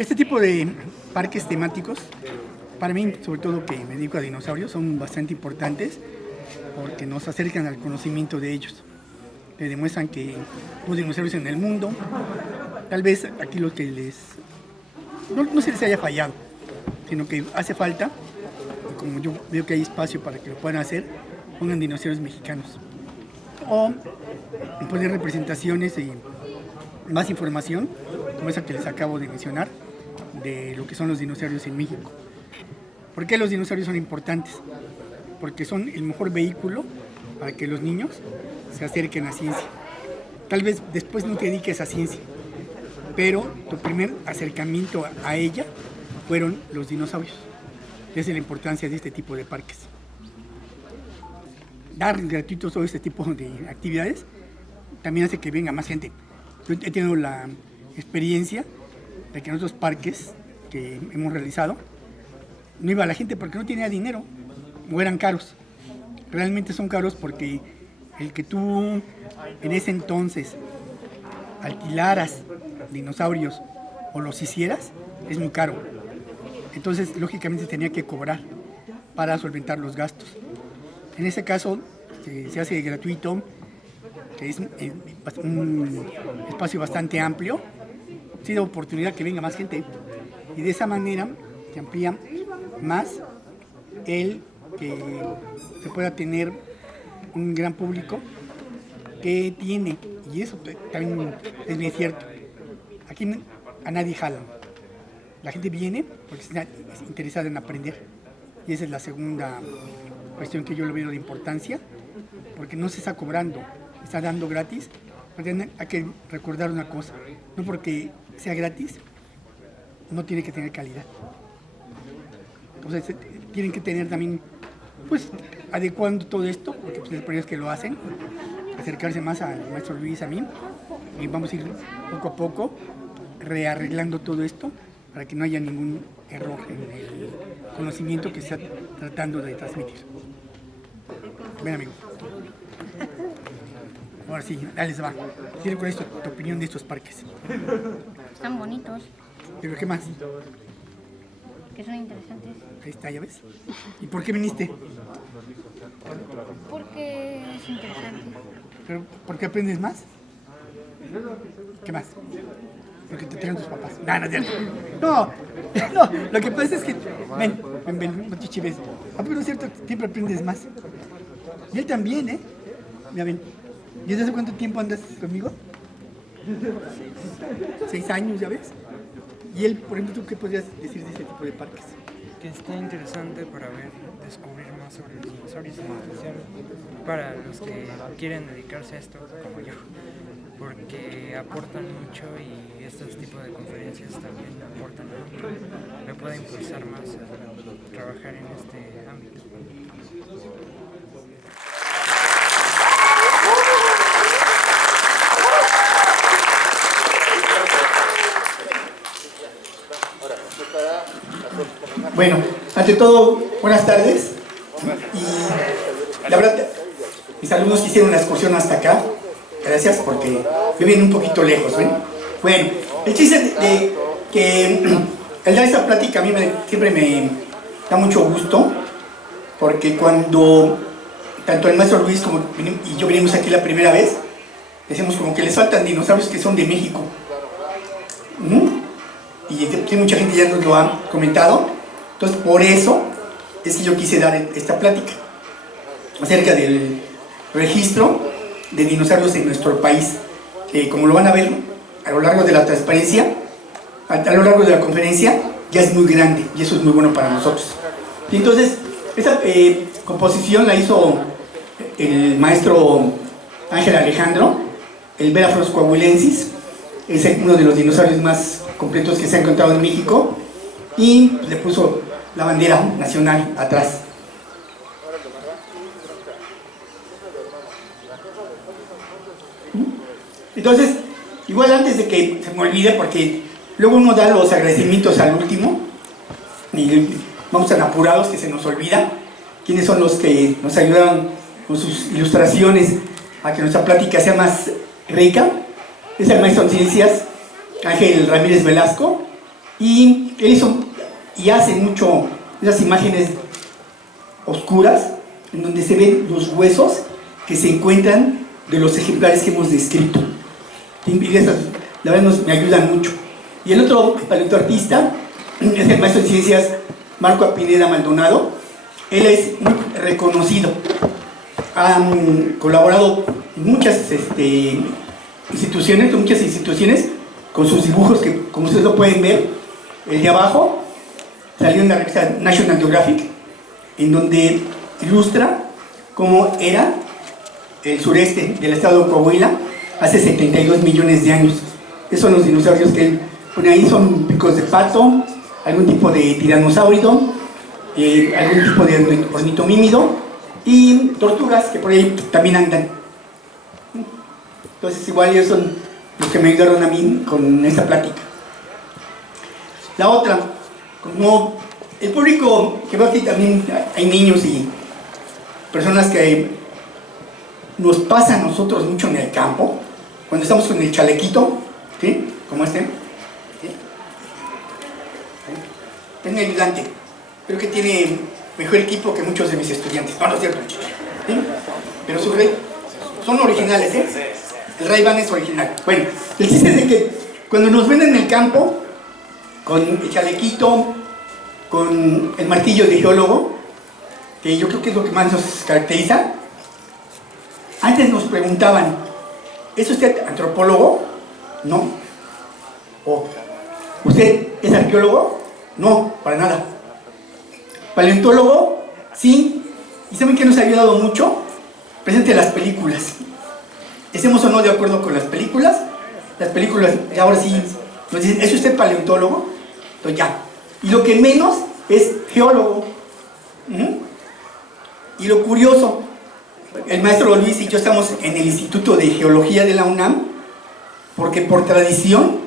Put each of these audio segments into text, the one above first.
Este tipo de parques temáticos, para mí, sobre todo que me dedico a dinosaurios, son bastante importantes porque nos acercan al conocimiento de ellos. Le demuestran que los dinosaurios en el mundo, tal vez aquí lo que no se les haya fallado, sino que hace falta, y como yo veo que hay espacio para que lo puedan hacer, pongan dinosaurios mexicanos. O poner representaciones y más información, como esa que les acabo de mencionar, de lo que son los dinosaurios en México. ¿Por qué los dinosaurios son importantes? Porque son el mejor vehículo para que los niños se acerquen a ciencia. Tal vez después no te dediques a ciencia, pero tu primer acercamiento a ella fueron los dinosaurios. Esa es la importancia de este tipo de parques. Dar gratuitos todo este tipo de actividades también hace que venga más gente. Yo he tenido la experiencia de que en otros parques que hemos realizado no iba la gente porque no tenía dinero o eran caros. Realmente son caros porque el que tú en ese entonces alquilaras dinosaurios o los hicieras es muy caro. Entonces, lógicamente, tenía que cobrar para solventar los gastos. En ese caso, se hace gratuito, que es un espacio bastante amplio, sí da oportunidad que venga más gente. Y de esa manera se amplía más el que se pueda tener un gran público que tiene, y eso también es bien cierto, aquí a nadie jalan, la gente viene porque está interesada en aprender, y esa es la segunda cuestión que yo le veo de importancia, porque no se está cobrando, está dando gratis, porque hay que recordar una cosa, no porque sea gratis, no tiene que tener calidad. Entonces tienen que tener también, pues, adecuando todo esto, porque pues, las personas que lo hacen, acercarse más al maestro Luis, a mí, y vamos a ir poco a poco rearreglando todo esto para que no haya ningún error en el conocimiento que se está tratando de transmitir. Ven, amigo. Ahora sí, dale, se va. Quiero con esto tu opinión de estos parques. Están bonitos. ¿Pero qué más? Que son interesantes. Ahí está, ¿ya ves? ¿Y por qué viniste? Porque es interesante. ¿Pero por qué aprendes más? ¿Qué más? Porque te traen tus papás. No, lo que pasa es que... Ven, no te chives. A poco cierto tiempo aprendes más. Y él también, ¿eh? Ya ven. ¿Y desde hace cuánto tiempo andas conmigo? 6 años, ¿ya ves? Y él, por ejemplo, ¿tú qué podrías decir de ese tipo de parques? Que está interesante para descubrir más sobre los dinosaurios, en especial para los que quieren dedicarse a esto, como yo, porque aportan mucho y estos tipos de conferencias también aportan mucho. Me puede impulsar más a trabajar en este ámbito. Bueno, ante todo, buenas tardes. Y la verdad, mis alumnos que hicieron la excursión hasta acá, gracias porque viven un poquito lejos, ¿ven? Bueno, el chiste de que el dar esta plática a mí siempre me da mucho gusto, porque cuando tanto el maestro Luis como y yo vinimos aquí la primera vez, decimos como que les faltan dinosaurios que son de México. Y mucha gente ya nos lo ha comentado. Entonces, por eso es que yo quise dar esta plática acerca del registro de dinosaurios en nuestro país. Como lo van a ver a lo largo de la transparencia, a lo largo de la conferencia, ya es muy grande y eso es muy bueno para nosotros. Y entonces, esta composición la hizo el maestro Ángel Alejandro, el Verafrost coahuilensis, es uno de los dinosaurios más completos que se ha encontrado en México, y le puso la bandera nacional atrás. Entonces, igual antes de que se me olvide, porque luego uno da los agradecimientos al último y vamos tan apurados que se nos olvida quiénes son los que nos ayudaron con sus ilustraciones a que nuestra plática sea más rica. Es el maestro en ciencias Ángel Ramírez Velasco, Y él hizo y hace mucho esas imágenes oscuras, en donde se ven los huesos que se encuentran de los ejemplares que hemos descrito. Y esas, la verdad, me ayudan mucho. Y el otro paleoartista es el maestro de ciencias Marco Pineda Maldonado. Él es muy reconocido. Ha colaborado en muchas instituciones con sus dibujos, que como ustedes lo pueden ver, el de abajo salió en la revista National Geographic, en donde ilustra cómo era el sureste del estado de Coahuila hace 72 millones de años. Esos son los dinosaurios que él pone ahí, son picos de pato, algún tipo de tiranosaurio, algún tipo de ornitomímido y tortugas que por ahí también andan. Entonces igual ellos son los que me ayudaron a mí con esta plática. La otra, como el público que va aquí también hay niños y personas que nos pasa a nosotros mucho en el campo, cuando estamos con el chalequito, ¿sí? Como este, ¿sí? Es mi ayudante, creo que tiene mejor equipo que muchos de mis estudiantes, no, no es cierto, ¿sí? Pero son originales, ¿eh? El Ray-Ban es original. Bueno, el chiste es de que cuando nos ven en el campo, con el chalequito, con el martillo de geólogo, que yo creo que es lo que más nos caracteriza, antes nos preguntaban, ¿es usted antropólogo? No. ¿O usted es arqueólogo? No, para nada. ¿Paleontólogo? Sí. ¿Y saben qué nos ha ayudado mucho? Presente las películas. Estemos o no de acuerdo con las películas ahora sí nos dicen, ¿es usted paleontólogo? Entonces ya. Y lo que menos es geólogo. Y lo curioso, el maestro Luis y yo estamos en el Instituto de Geología de la UNAM, porque por tradición,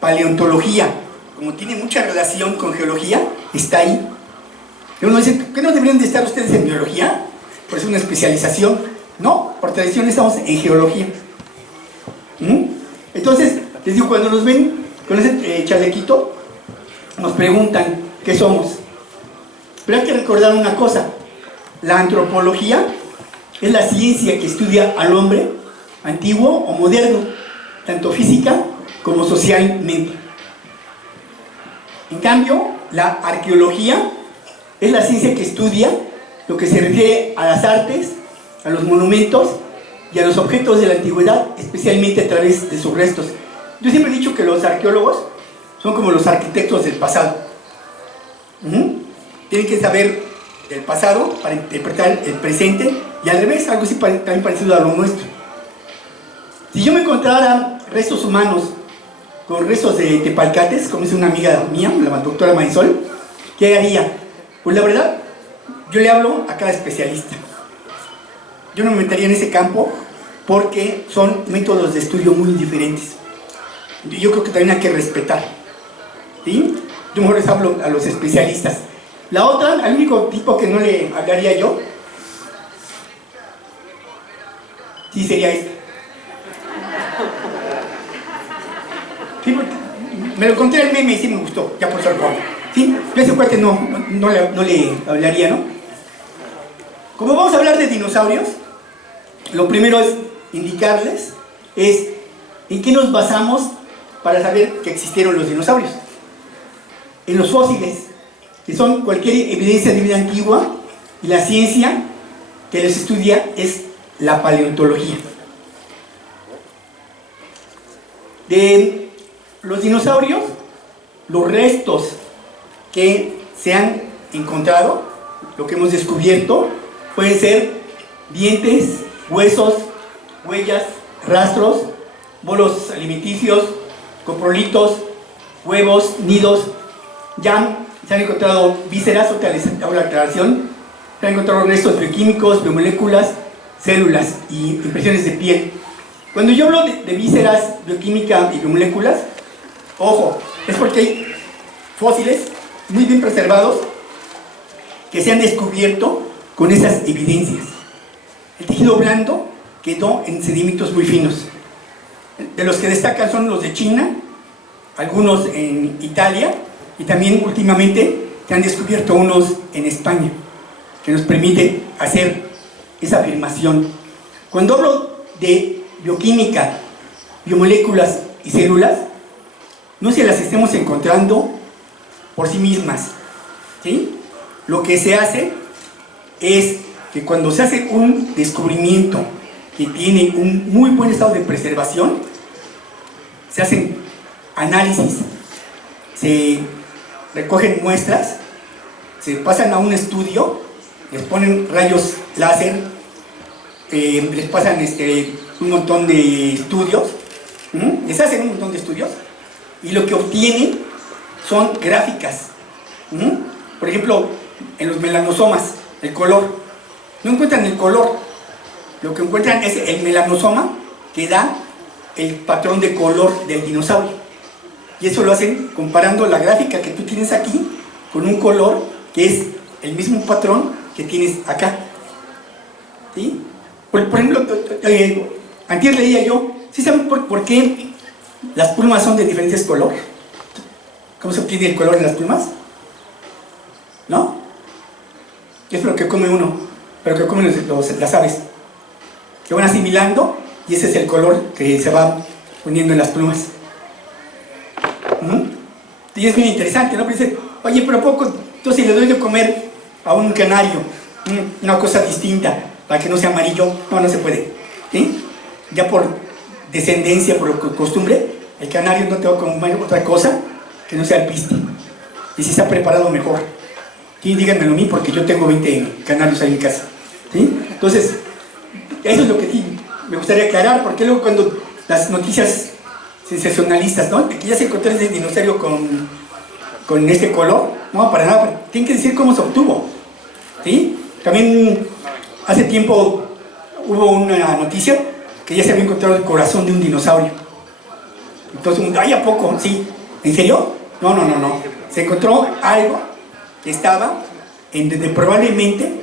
paleontología, como tiene mucha relación con geología, está ahí. Y uno dice, ¿qué no deberían de estar ustedes en biología? Pues es una especialización. No, por tradición estamos en geología. Entonces, les digo, cuando nos ven con ese chalequito, nos preguntan qué somos. Pero hay que recordar una cosa: la antropología es la ciencia que estudia al hombre, antiguo o moderno, tanto física como socialmente. En cambio, la arqueología es la ciencia que estudia lo que se refiere a las artes, a los monumentos y a los objetos de la antigüedad, especialmente a través de sus restos. Yo siempre he dicho que los arqueólogos son como los arquitectos del pasado. Tienen que saber del pasado para interpretar el presente y al revés, algo así también parecido a lo nuestro. Si yo me encontrara restos humanos con restos de tepalcates, como dice una amiga mía, la doctora Marisol, ¿qué haría? Pues la verdad, yo le hablo a cada especialista. Yo no me metería en ese campo porque son métodos de estudio muy diferentes. Yo creo que también hay que respetar, ¿sí? Yo mejor les hablo a los especialistas. La otra, al único tipo que no le hablaría yo, sí sería este. Sí, me lo encontré en el meme y sí me gustó, ya por ser pobre. Sí, yo a ese cuate no le hablaría, ¿no? Como vamos a hablar de dinosaurios, lo primero es indicarles en qué nos basamos para saber que existieron los dinosaurios. En los fósiles, que son cualquier evidencia de vida antigua, y la ciencia que los estudia es la paleontología. De los dinosaurios, los restos que se han encontrado, lo que hemos descubierto, pueden ser dientes, huesos, huellas, rastros, bolos alimenticios, coprolitos, huevos, nidos. Ya se han encontrado vísceras, ahorita les hago la aclaración. Se han encontrado restos bioquímicos, biomoléculas, células y impresiones de piel. Cuando yo hablo de vísceras, bioquímica y biomoléculas, ojo, es porque hay fósiles muy bien preservados que se han descubierto con esas evidencias. El tejido blando quedó en sedimentos muy finos. De los que destacan son los de China, algunos en Italia Y también últimamente se han descubierto unos en España que nos permite hacer esa afirmación. Cuando hablo de bioquímica, biomoléculas y células, no se las estemos encontrando por sí mismas, ¿sí? Lo que se hace es que cuando se hace un descubrimiento que tiene un muy buen estado de preservación, se hacen análisis, se recogen muestras, se pasan a un estudio, les ponen rayos láser, les pasan un montón de estudios, les hacen un montón de estudios, y lo que obtienen son gráficas. Por ejemplo, en los melanosomas, el color. No encuentran el color, lo que encuentran es el melanosoma que da el patrón de color del dinosaurio. Y eso lo hacen comparando la gráfica que tú tienes aquí con un color que es el mismo patrón que tienes acá. ¿Sí? Por ejemplo, antes leía yo, ¿sí saben por qué las plumas son de diferentes colores? ¿Cómo se obtiene el color de las plumas? ¿No? Es lo que come uno, pero que comen las aves. Que van asimilando y ese es el color que se va poniendo en las plumas. Y es muy interesante, ¿no? Pero dice, oye, pero poco, entonces le doy de comer a un canario una cosa distinta para que no sea amarillo. No, no se puede. ¿Sí? Ya por descendencia, por costumbre, el canario no te va a comer otra cosa que no sea el piste. Y si está preparado mejor. Sí, díganmelo a mí porque yo tengo 20 canarios ahí en casa. ¿Sí? Entonces, eso es lo que sí me gustaría aclarar, porque luego cuando las noticias sensacionalistas, ¿no? Que ya se encontró ese dinosaurio con este color, no, para nada, pero tienen que decir cómo se obtuvo. ¿Sí? También hace tiempo hubo una noticia que ya se había encontrado el corazón de un dinosaurio. Entonces, ¿ay, a poco? Sí. ¿En serio? No. Se encontró algo que estaba en donde probablemente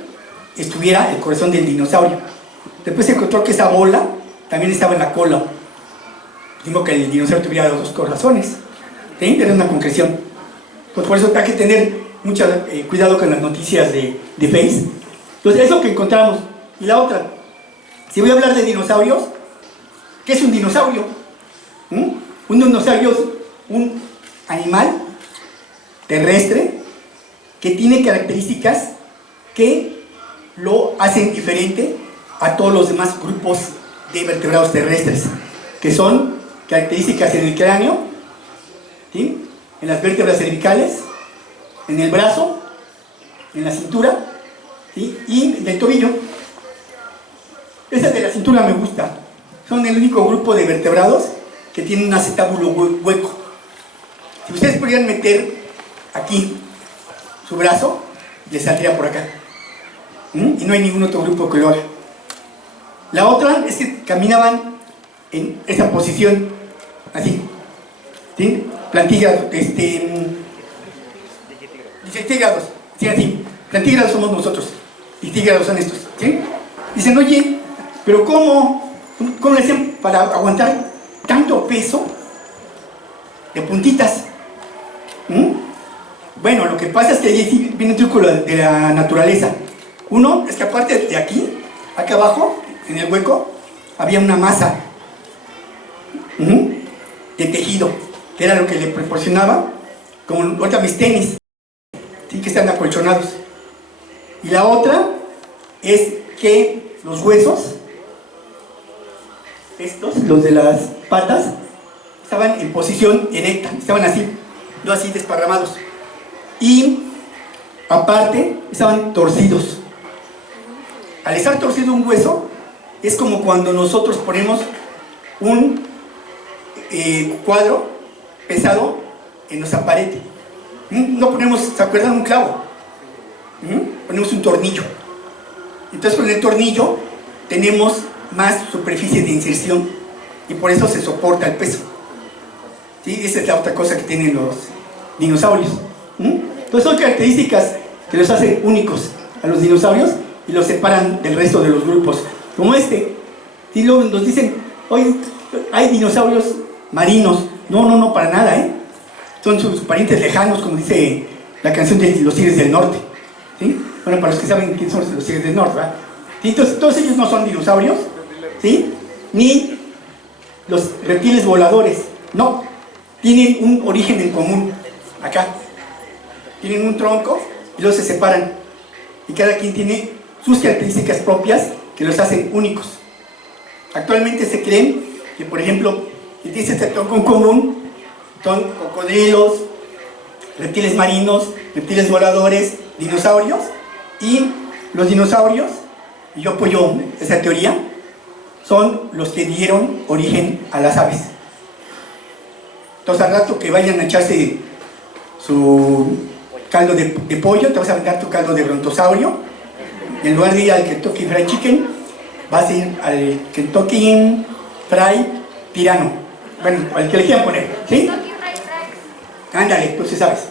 estuviera el corazón del dinosaurio. Después se encontró que esa bola también estaba en la cola. Digo que el dinosaurio tuviera los dos corazones. ¿Sí? Era una concreción. Pues por eso hay que tener mucho cuidado con las noticias de Face. Entonces, eso que encontramos. Y la otra, si voy a hablar de dinosaurios, ¿qué es un dinosaurio? Un dinosaurio es un animal terrestre que tiene características que lo hacen diferente a todos los demás grupos de vertebrados terrestres, que son características en el cráneo, ¿sí? En las vértebras cervicales, en el brazo, en la cintura, ¿sí? Y en el tobillo. Esa de la cintura me gusta. Son el único grupo de vertebrados que tienen un acetábulo hueco. Si ustedes pudieran meter aquí su brazo, les saldría por acá. Y no hay ningún otro grupo que lo haga. La otra es que caminaban en esa posición, así, ¿sí? Plantígrados, distígrados, ¿sí? Así. Plantígrados somos nosotros, distígrados son estos, ¿sí? Dicen, oye, pero ¿cómo le hacen para aguantar tanto peso de puntitas? Bueno, lo que pasa es que ahí viene el truco de la naturaleza. Uno es que aparte de aquí, acá abajo, en el hueco, había una masa de tejido, que era lo que le proporcionaba, como ahorita mis tenis, ¿sí? Que están acolchonados. Y la otra es que los huesos, estos, los de las patas, estaban en posición erecta, estaban así, no así desparramados. Y aparte, estaban torcidos. Al estar torcido un hueso, es como cuando nosotros ponemos un cuadro pesado en nuestra pared. No ponemos, ¿se acuerdan? Un clavo. Ponemos un tornillo. Entonces con el tornillo tenemos más superficie de inserción y por eso se soporta el peso. ¿Sí? Esa es la otra cosa que tienen los dinosaurios. Entonces son características que los hacen únicos a los dinosaurios y los separan del resto de los grupos. Como este. Y luego nos dicen, oye, hay dinosaurios marinos. No, para nada, ¿eh? son sus parientes lejanos, como dice la canción de los Tigres del Norte. ¿Sí? Bueno, para los que saben quiénes son los Tigres del Norte, ¿verdad? ¿Sí? Entonces, todos ellos no son dinosaurios, ¿sí? Ni los reptiles voladores, no. Tienen un origen en común, acá. Tienen un tronco y luego se separan. Y cada quien tiene sus características propias que los hacen únicos. Actualmente se creen que, por ejemplo, que tiene este tronco en común son cocodrilos, reptiles marinos, reptiles voladores, dinosaurios, y los dinosaurios, y yo apoyo esa teoría, son los que dieron origen a las aves. Entonces, al rato que vayan a echarse su caldo de pollo, te vas a aventar tu caldo de brontosaurio. En lugar de ir al Kentucky Fried Chicken, vas a ir al Kentucky Fried Tirano. Bueno, al que le quieran poner, ¿sí? Kentucky Fried Rex. Ándale, tú sí sabes.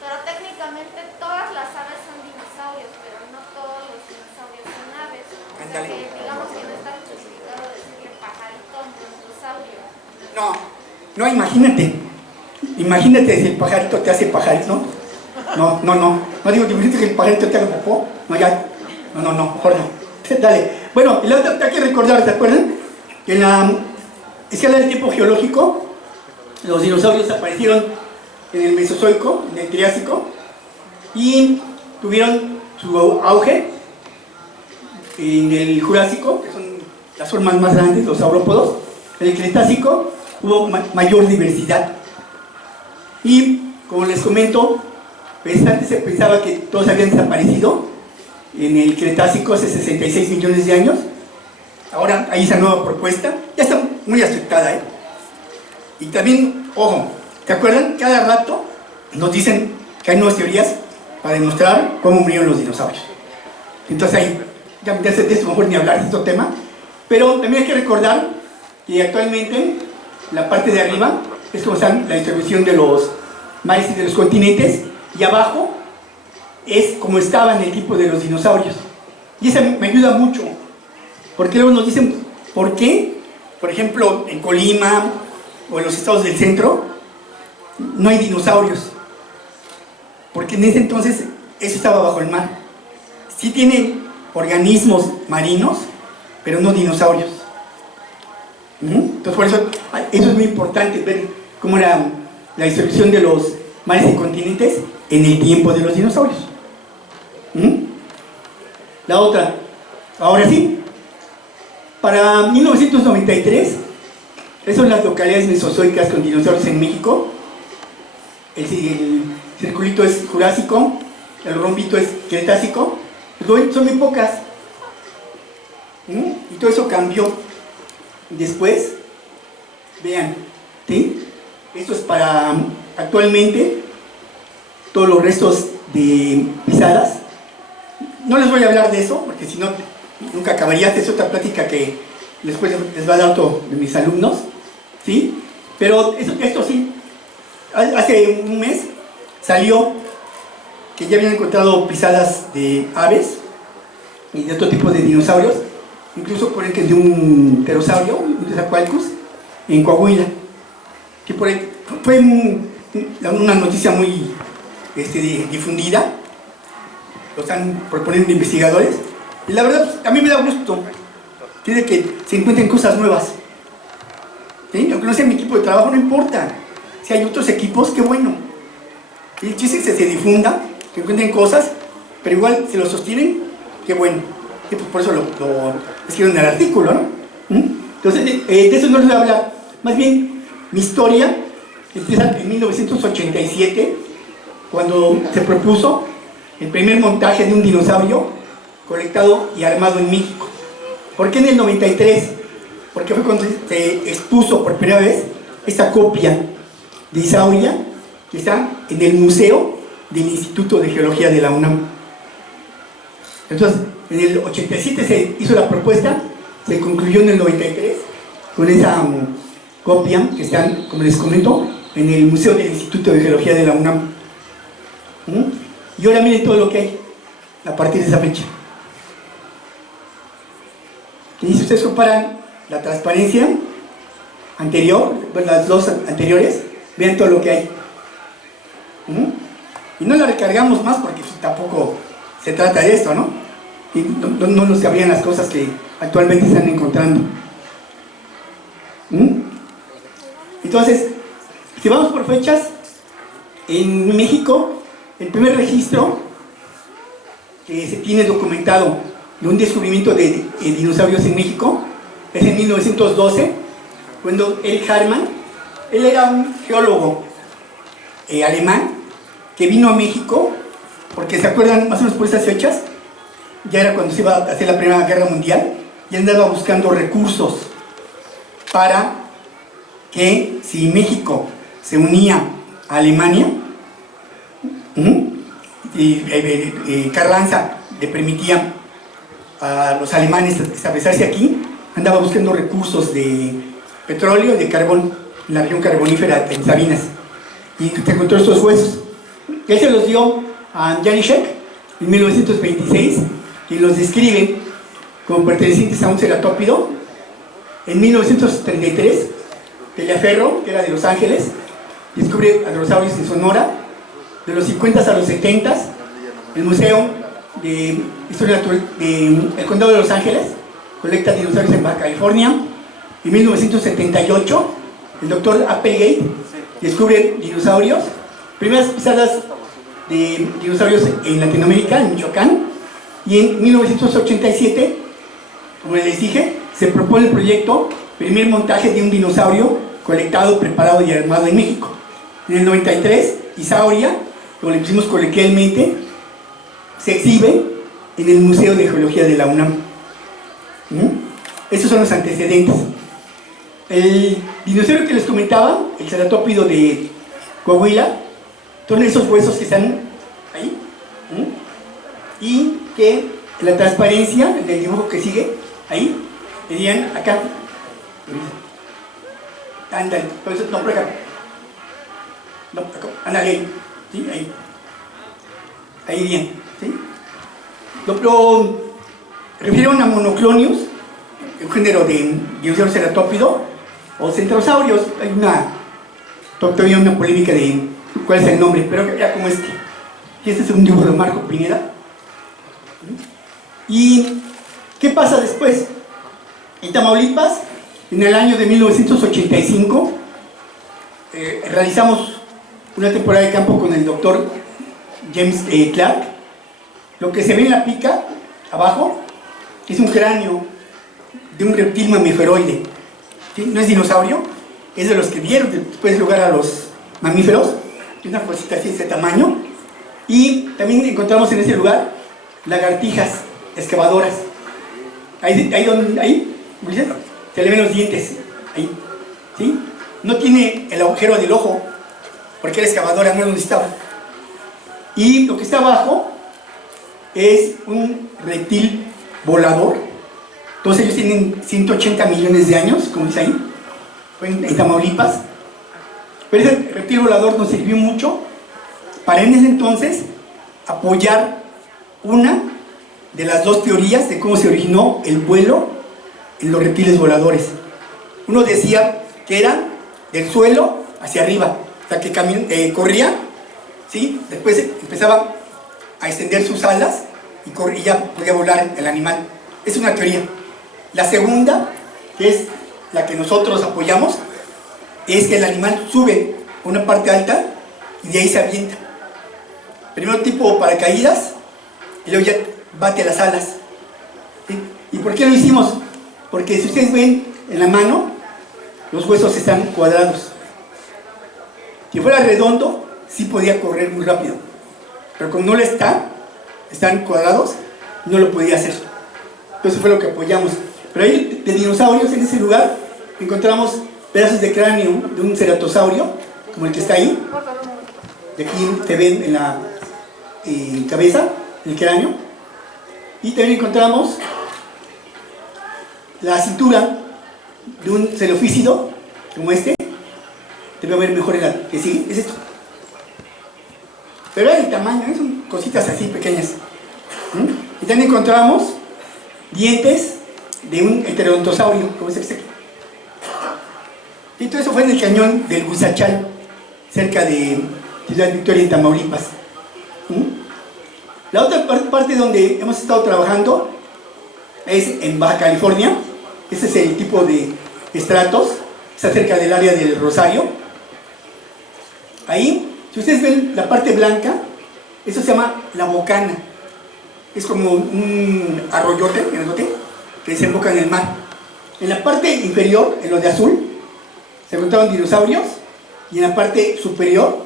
Pero técnicamente todas las aves son dinosaurios, pero no todos los dinosaurios son aves. O sea Ándale. que digamos que no está justificado decirle pajarito a un brontosaurio. No, imagínate si el pajarito te hace pajarito. No digo que imagínate que el pajarito te haga popó. No, ya, no, mejor no. Dale. Bueno, y la otra hay que recordar, ¿te acuerdan? Que en la escala del tiempo geológico, los dinosaurios aparecieron en el Mesozoico, en el Triásico, y tuvieron su auge en el Jurásico, que son las formas más grandes, los saurópodos. En el Cretácico hubo mayor diversidad. Y, como les comento, pues antes se pensaba que todos habían desaparecido en el Cretácico hace 66 millones de años. Ahora hay esa nueva propuesta, ya está muy aceptada, ¿eh? Y también, ojo, ¿te acuerdan? Cada rato nos dicen que hay nuevas teorías para demostrar cómo murieron los dinosaurios. Entonces ahí, ya de esto mejor ni hablar de este tema, pero también hay que recordar que actualmente la parte de arriba es como está la distribución de los mares y de los continentes, y abajo es como estaba en el tipo de los dinosaurios. Y eso me ayuda mucho, porque luego nos dicen por qué, por ejemplo, en Colima o en los estados del centro no hay dinosaurios, porque en ese entonces eso estaba bajo el mar. Sí tiene organismos marinos, pero no dinosaurios. Entonces, por eso es muy importante ver cómo era la distribución de los mares y continentes en el tiempo de los dinosaurios. La otra, ahora sí, para 1993, esas son las localidades mesozoicas con dinosaurios en México. El circulito es Jurásico, el rombito es Cretácico, son muy pocas. Y todo eso cambió después. Vean, ¿sí? Esto es para actualmente todos los restos de pisadas. No les voy a hablar de eso, porque si no, nunca acabaría. Esta es otra plática que después les va a dar otro de mis alumnos, ¿sí? Pero esto sí, hace un mes salió que ya habían encontrado pisadas de aves y de otro tipo de dinosaurios, incluso por ejemplo de un pterosaurio, un Quetzalcoatlus, en Coahuila, que por ahí fue una noticia muy difundida. Lo están proponiendo investigadores, y la verdad pues, a mí me da gusto que se encuentren cosas nuevas, ¿sí? Aunque no sea mi equipo de trabajo, no importa. Si hay otros equipos, qué bueno. El chiste es que se difunda, que encuentren cosas, pero igual si lo sostienen, qué bueno. Y pues por eso lo escribieron en el artículo, ¿no? Entonces, de eso no les voy a hablar. Más bien, mi historia empieza en 1987, cuando se propuso el primer montaje de un dinosaurio colectado y armado en México. ¿Por qué en el 93? Porque fue cuando se expuso por primera vez esta copia de Isauria, que está en el Museo del Instituto de Geología de la UNAM. Entonces, en el 87 se hizo la propuesta, se concluyó en el 93 con esa copia que está, como les comento, en el Museo del Instituto de Geología de la UNAM. Y ahora miren todo lo que hay a partir de esa fecha. Y si ustedes comparan la transparencia anterior, las dos anteriores, Vean todo lo que hay. Y no la recargamos más porque tampoco se trata de esto, ¿no? Y no nos sabrían las cosas que actualmente están encontrando. Entonces, si vamos por fechas, en México, el primer registro que se tiene documentado de un descubrimiento de dinosaurios en México es en 1912, cuando Erich Hartmann, él era un geólogo alemán que vino a México, porque se acuerdan más o menos por esas fechas, ya era cuando se iba a hacer la Primera Guerra Mundial, y andaba buscando recursos para que si México se unía a Alemania, y Carranza le permitía a los alemanes establecerse aquí, andaba buscando recursos de petróleo y de carbón en la región carbonífera en Sabinas, y se encontró estos huesos. Él se los dio a Janíschek en 1926, y los describe como pertenecientes a un ceratópido. En 1933, Taliaferro, que era de Los Ángeles, descubre a dinosaurios en Sonora. De los 50 a los 70, el Museo de Historia Natural del Condado de Los Ángeles colecta dinosaurios en Baja California. En 1978, el doctor Applegate descubre dinosaurios, primeras pisadas de dinosaurios en Latinoamérica, en Michoacán. Y en 1987, como les dije, se propone el proyecto primer montaje de un dinosaurio colectado, preparado y armado en México. En el 93, Isauria, como le pusimos coloquialmente, se exhibe en el Museo de Geología de la UNAM. Estos son los antecedentes. El dinosaurio que les comentaba, el ceratópido de Coahuila, son esos huesos que están ahí, y que la transparencia del dibujo que sigue ahí, dirían acá, ándale, no, por acá, no, acá, ándale ahí, ¿sí? Ahí bien, ¿sí? Lo refirieron a monoclonius, un género de dinosaurio ceratópido, o centrosaurios. Hay todavía una polémica de cuál es el nombre, pero ya como este es un dibujo de Marco Pineda. ¿Y qué pasa después? En Tamaulipas, en el año de 1985, realizamos una temporada de campo con el doctor James Clark. Lo que se ve en la pica, abajo, es un cráneo de un reptil mamiferoide. ¿Sí? No es dinosaurio, es de los que dieron después lugar a los mamíferos. Es una cosita así de este tamaño. Y también encontramos en ese lugar lagartijas excavadoras. Ahí, Ulises, se le ven los dientes. Ahí, ¿sí? No tiene el agujero del ojo, porque era excavadora, no es donde estaba. Y lo que está abajo es un reptil volador. Todos ellos tienen 180 millones de años, como dice ahí, en Tamaulipas. Pero ese reptil volador nos sirvió mucho para en ese entonces apoyar una de las dos teorías de cómo se originó el vuelo en los reptiles voladores. Uno decía que era del suelo hacia arriba, o sea que corría, ¿sí? Después empezaba a extender sus alas y ya podía volar el animal. Es una teoría. La segunda, que es la que nosotros apoyamos, es que el animal sube a una parte alta y de ahí se avienta. Primero tipo paracaídas y luego ya bate las alas. ¿Sí? ¿Y por qué lo hicimos? Porque si ustedes ven en la mano, los huesos están cuadrados. Si fuera redondo, sí podía correr muy rápido. Pero como no lo están cuadrados, no lo podía hacer. Entonces fue lo que apoyamos. Pero ahí de dinosaurios, en ese lugar, encontramos pedazos de cráneo de un ceratosaurio, como el que está ahí. De aquí te ven en la cabeza, el cráneo. Y también encontramos la cintura de un celofícido, como este. Te voy a ver mejor en la que sigue, es esto. Pero el tamaño, son cositas así pequeñas. Y también encontramos dientes de un heterodontosaurio, como es este aquí. Y todo eso fue en el cañón del Gusachal. cerca de Ciudad Victoria, en Tamaulipas. La otra parte donde hemos estado trabajando es en Baja California. Este es el tipo de estratos, está cerca del área del Rosario. Ahí, si ustedes ven la parte blanca, eso se llama la Bocana. Es como un arroyote, que desemboca en el mar. En la parte inferior, en lo de azul, se encontraron dinosaurios, y en la parte superior,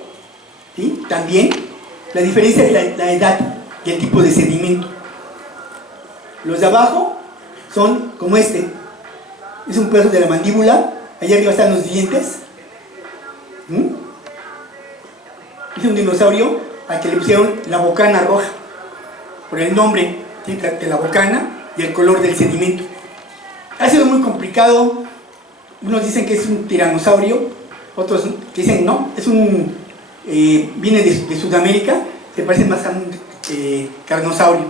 ¿sí?, también. La diferencia es la edad y el tipo de sedimento. Los de abajo son como este. Es un pedazo de la mandíbula. Allá arriba están los dientes. Es un dinosaurio al que le pusieron la bocana roja, por el nombre, ¿sí?, de la bocana y el color del sedimento. Ha sido muy complicado. Unos dicen que es un tiranosaurio, otros dicen no, es un viene de Sudamérica, se parece más a un carnosaurio.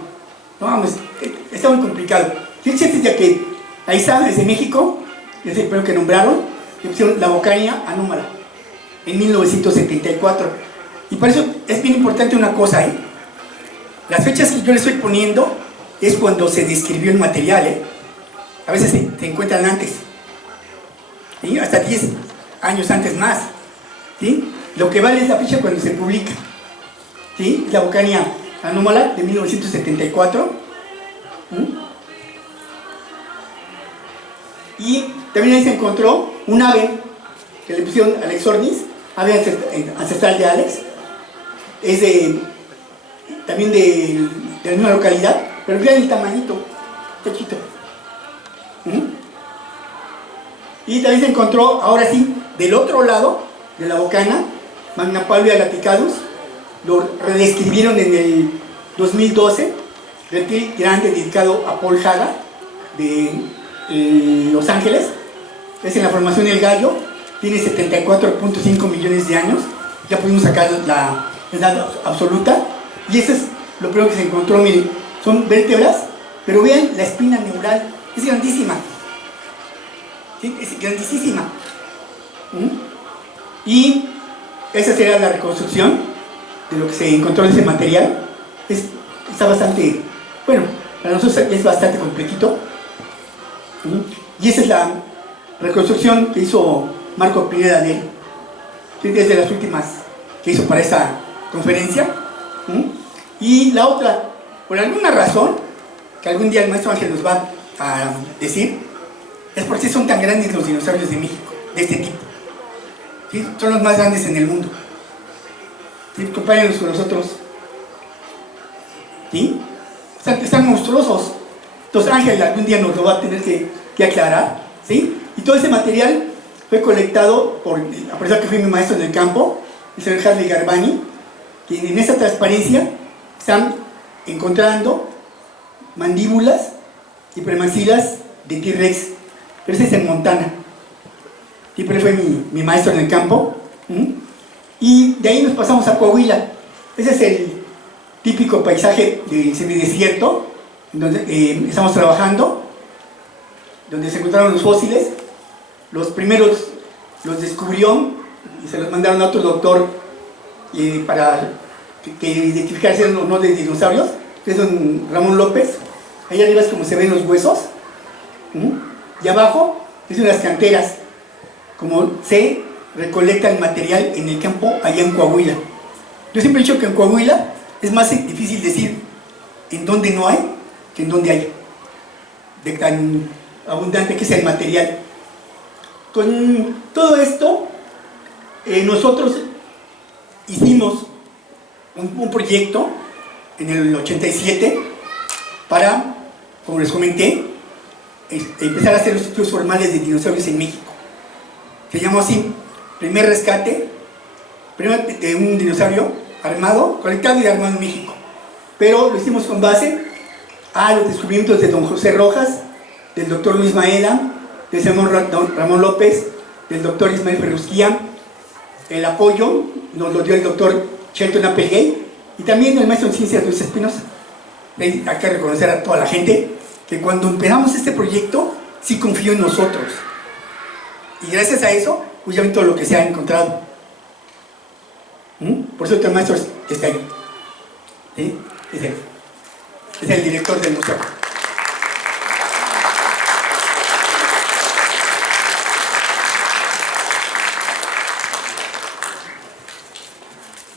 No, vamos, está muy complicado. Fíjense ya que Aiza es de México, es el primero que nombraron, le pusieron la Bocania anómala en 1974. Y por eso es bien importante una cosa, las fechas que yo les estoy poniendo es cuando se describió el material, a veces se encuentran antes, ¿sí?, hasta 10 años antes más, ¿sí? Lo que vale es la fecha cuando se publica, ¿sí? La Bocania anómala de 1974. Y también ahí se encontró un ave que le pusieron Alexornis, ave ancestral de Alex. Es también de la misma localidad, pero vean el tamañito, está chiquito. Y también se encontró, ahora sí, del otro lado de la Bocana, Magnapalvia laticadus. Lo redescribieron en el 2012, reptil grande dedicado a Paul Haga de Los Ángeles. Es en la formación del Gallo, tiene 74.5 millones de años. Ya pudimos sacar la edad absoluta, y eso es lo primero que se encontró. Miren, son vértebras, pero vean la espina neural, es grandísima, ¿sí?, es grandísima. Y esa será la reconstrucción de lo que se encontró en ese material. Está bastante, bueno, para nosotros es bastante completito. Y esa es la reconstrucción que hizo Marco Pineda de él, desde las últimas que hizo para esa conferencia. Y la otra, por alguna razón, que algún día el maestro Ángel nos va a decir, es por qué son tan grandes los dinosaurios de México, de este tipo. ¿Sí? Son los más grandes en el mundo. ¿Sí? Compárenlos con nosotros. ¿Sí? Están monstruosos. Entonces Ángel algún día nos lo va a tener que aclarar. ¿Sí? Y todo ese material fue colectado por, a pesar que fui mi maestro en el campo, el señor Harley Garbani, que en esa transparencia están encontrando mandíbulas y premaxilas de T-Rex. Pero ese es en Montana. Siempre fue mi maestro en el campo. Y de ahí nos pasamos a Coahuila. Ese es el típico paisaje del semidesierto donde estamos trabajando, donde se encontraron los fósiles. Los primeros los descubrió y se los mandaron a otro doctor para que identificara si eran o no de dinosaurios, que es don Ramón López. Ahí arriba es como se ven los huesos. Y abajo es unas canteras, como se recolecta el material en el campo allá en Coahuila. Yo siempre he dicho que en Coahuila es más difícil decir en dónde no hay que en dónde hay, de tan abundante que sea el material. Con todo esto, nosotros hicimos un proyecto en el 87 para, como les comenté, empezar a hacer los estudios formales de dinosaurios en México. Se llamó así: primer rescate, primero de un dinosaurio armado, colectado y armado en México. Pero lo hicimos con base a los descubrimientos de don José Rojas, del doctor Luis Maeda, del señor Ramón López, del doctor Ismael Ferrusquía. El apoyo nos lo dio el doctor Shelton Applegate y también el maestro en ciencias Luis Espinosa. Hay que reconocer a toda la gente que cuando empezamos este proyecto sí confió en nosotros, y gracias a eso pues ya ven todo lo que se ha encontrado. Por eso el maestro está ahí. ¿Sí? Es el director del museo.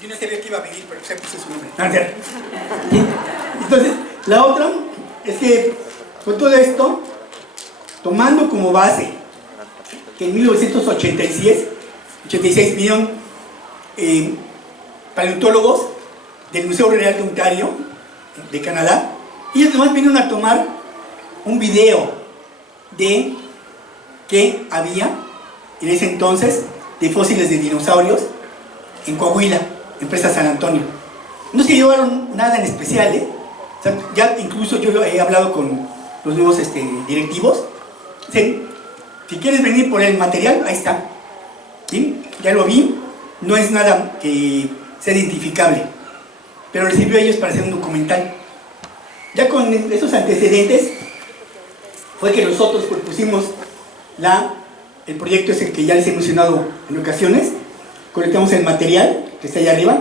Yo no sabía que iba a venir, pero se puso su nombre. ¿Sí? Entonces, la otra es que con todo esto, tomando como base que en 1986 vinieron paleontólogos del Museo Real de Ontario, de Canadá, y ellos además vinieron a tomar un video de que había en ese entonces de fósiles de dinosaurios en Coahuila, en Presa San Antonio. No se llevaron nada en especial, ¿eh? O sea, ya incluso yo he hablado con los nuevos directivos. ¿Sí? Si quieres venir por el material, ahí está. ¿Sí? Ya lo vi, no es nada que sea identificable, pero les sirvió a ellos para hacer un documental. Ya con esos antecedentes fue que nosotros propusimos el proyecto ese que ya les he mencionado en ocasiones. Colectamos el material que está allá arriba.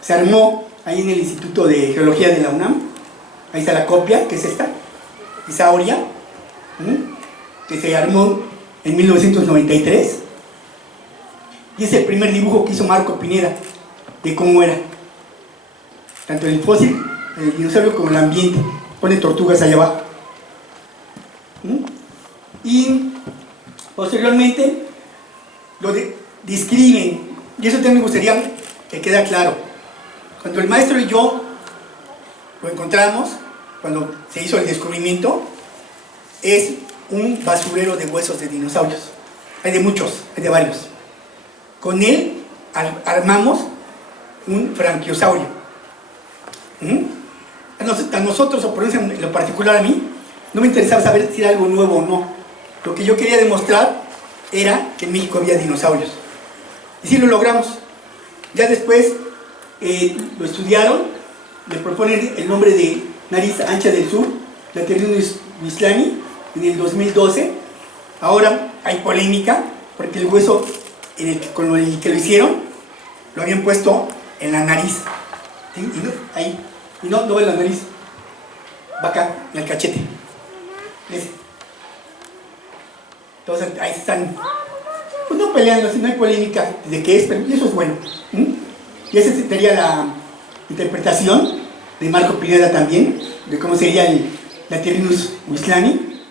Se armó ahí en el Instituto de Geología de la UNAM. Ahí está la copia, que es esta Isauria, que se armó en 1993, y es el primer dibujo que hizo Marco Pineda de cómo era tanto el fósil, el dinosaurio, como el ambiente. Pone tortugas allá abajo. Y posteriormente lo describen, y eso también me gustaría que quede claro. Cuando el maestro y yo lo encontramos, cuando se hizo el descubrimiento, es un basurero de huesos de dinosaurios. Hay de muchos, hay de varios. Con él armamos un franquiosaurio. A nosotros, o por eso en lo particular a mí, no me interesaba saber si era algo nuevo o no. Lo que yo quería demostrar era que en México había dinosaurios. Y sí lo logramos. Ya después lo estudiaron, le proponen el nombre de nariz ancha del sur, Lateriurus wieslani, en el 2012. Ahora hay polémica porque el hueso con el que lo hicieron lo habían puesto en la nariz. ¿Sí? Y no ve la nariz, va acá, en el cachete. ¿Ves? Entonces ahí están, pues no peleando, no hay polémica de qué es, pero eso es bueno. Y esa sería la interpretación de Marco Pineda también, de cómo sería el Lateriurus wieslani.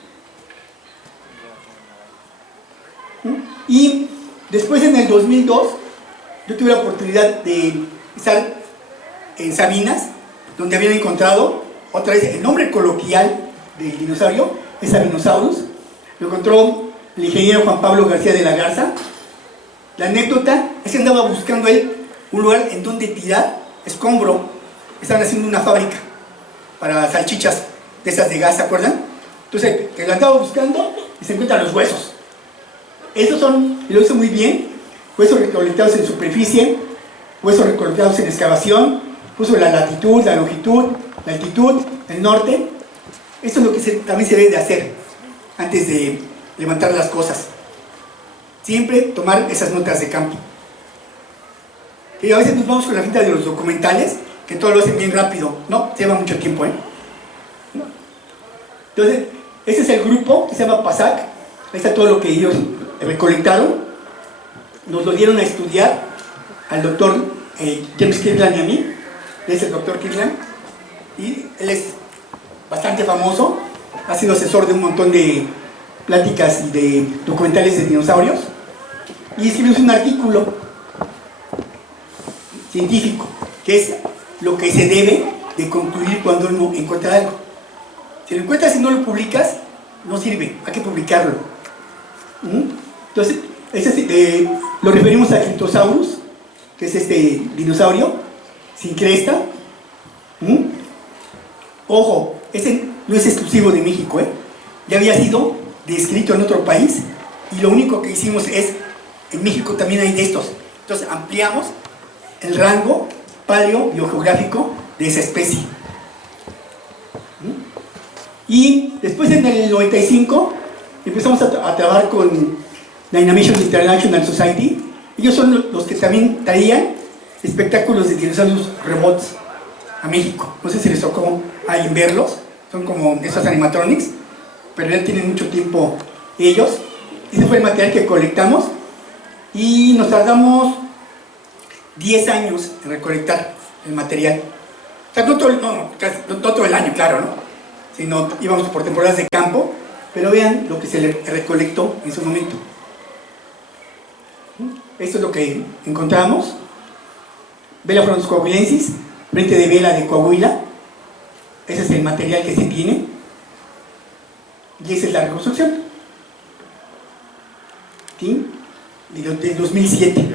Y después, en el 2002, yo tuve la oportunidad de estar en Sabinas, donde habían encontrado otra vez el nombre coloquial del dinosaurio, es Sabinosaurus. Lo encontró el ingeniero Juan Pablo García de la Garza. La anécdota es que andaba buscando él un lugar en donde tirar escombro. Estaban haciendo una fábrica para salchichas de esas de gas, ¿se acuerdan? Entonces, que lo andaba buscando y se encuentran los huesos. Estos son, y lo hizo muy bien, huesos recolectados en superficie, huesos recolectados en excavación, puso la latitud, la longitud, la altitud, el norte. Esto es lo que también se debe de hacer antes de levantar las cosas. Siempre tomar esas notas de campo. Y a veces nos vamos con la finta de los documentales, que todo lo hacen bien rápido. No, lleva mucho tiempo, ¿eh? Entonces, este es el grupo que se llama PASAC. Ahí está todo lo que ellos recolectaron. Nos lo dieron a estudiar al doctor James Kirkland y a mí. Él es el doctor Kirkland, y él es bastante famoso, ha sido asesor de un montón de pláticas y de documentales de dinosaurios, y escribió un artículo científico, que es lo que se debe de concluir cuando uno encuentra algo. Si lo encuentras y no lo publicas, no sirve, hay que publicarlo. Entonces, lo referimos a Cryptosaurus, que es este dinosaurio sin cresta. Ojo, ese no es exclusivo de México, ya había sido descrito en otro país, y lo único que hicimos es, en México también hay de estos. Entonces ampliamos el rango paleo-biogeográfico de esa especie. Y después, en el 95, empezamos a trabajar con Dynamation International Society. Ellos son los que también traían espectáculos de dinosaurios robots a México. No sé si les tocó ahí verlos, son como esos animatronics, pero ya tienen mucho tiempo ellos. Ese fue el material que colectamos y nos tardamos 10 años en recolectar el material. O sea, no todo el año, claro, ¿no? Sino íbamos por temporadas de campo, pero vean lo que se le recolectó en su momento. Esto es lo que encontramos. Velafrons coahuilensis, frente de vela de Coahuila. Ese es el material que se tiene. Y esa es la reconstrucción. ¿Sí? Del 2007.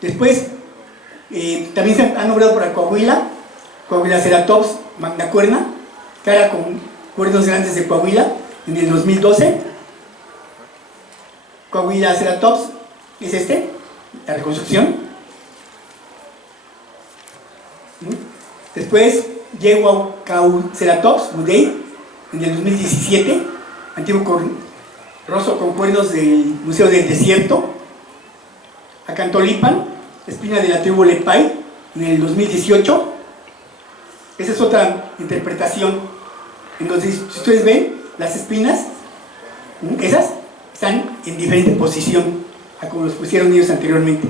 Después, también se han nombrado para Coahuila Ceratops magnacuerna, cara con cuernos grandes de Coahuila, en el 2012. Coahuila Ceratops es la reconstrucción. Después, Yehuacauceratops mudei, en el 2017, antiguo rostro con cuernos del Museo del Desierto. Acantolipan, espina de la tribu Lepay, en el 2018. Esa es otra interpretación. Entonces, si ustedes ven, las espinas, esas están en diferente posición a como los pusieron ellos anteriormente.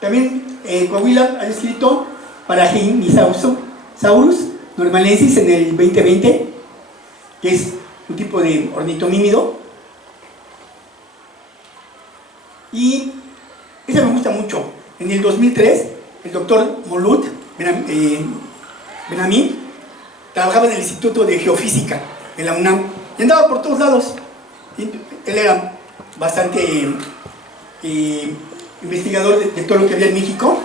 También Coahuila ha escrito Paraheimnisaurus normalensis en el 2020, que es un tipo de ornitomímido. Y ese me gusta mucho. En el 2003, el doctor Molut Benamí trabajaba en el Instituto de Geofísica de la UNAM y andaba por todos lados. Él era bastante investigador de todo lo que había en México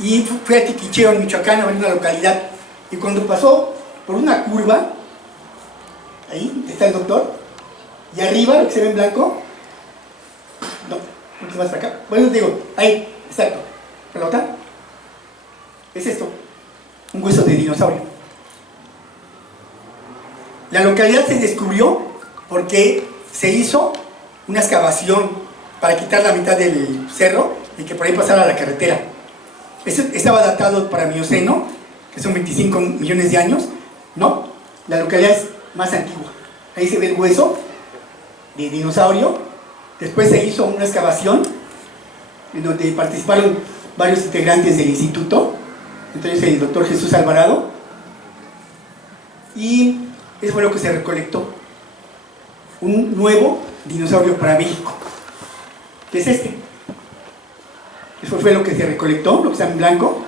y fue a Tiquicheo, en Michoacán, a ver una localidad. Y cuando pasó por una curva, ahí está el doctor, y arriba, lo que se ve en blanco, no, un poquito más para acá, bueno, digo, ahí, exacto, ¿pelota? Es esto, un hueso de dinosaurio. La localidad se descubrió porque se hizo una excavación para quitar la mitad del cerro y que por ahí pasara la carretera. Estaba datado para Mioceno, que son 25 millones de años, ¿no? La localidad es más antigua. Ahí se ve el hueso de dinosaurio. Después se hizo una excavación en donde participaron varios integrantes del instituto, entonces el doctor Jesús Alvarado, y eso fue lo que se recolectó, un nuevo dinosaurio para México, que es este. Eso fue lo que se recolectó, lo que está en blanco,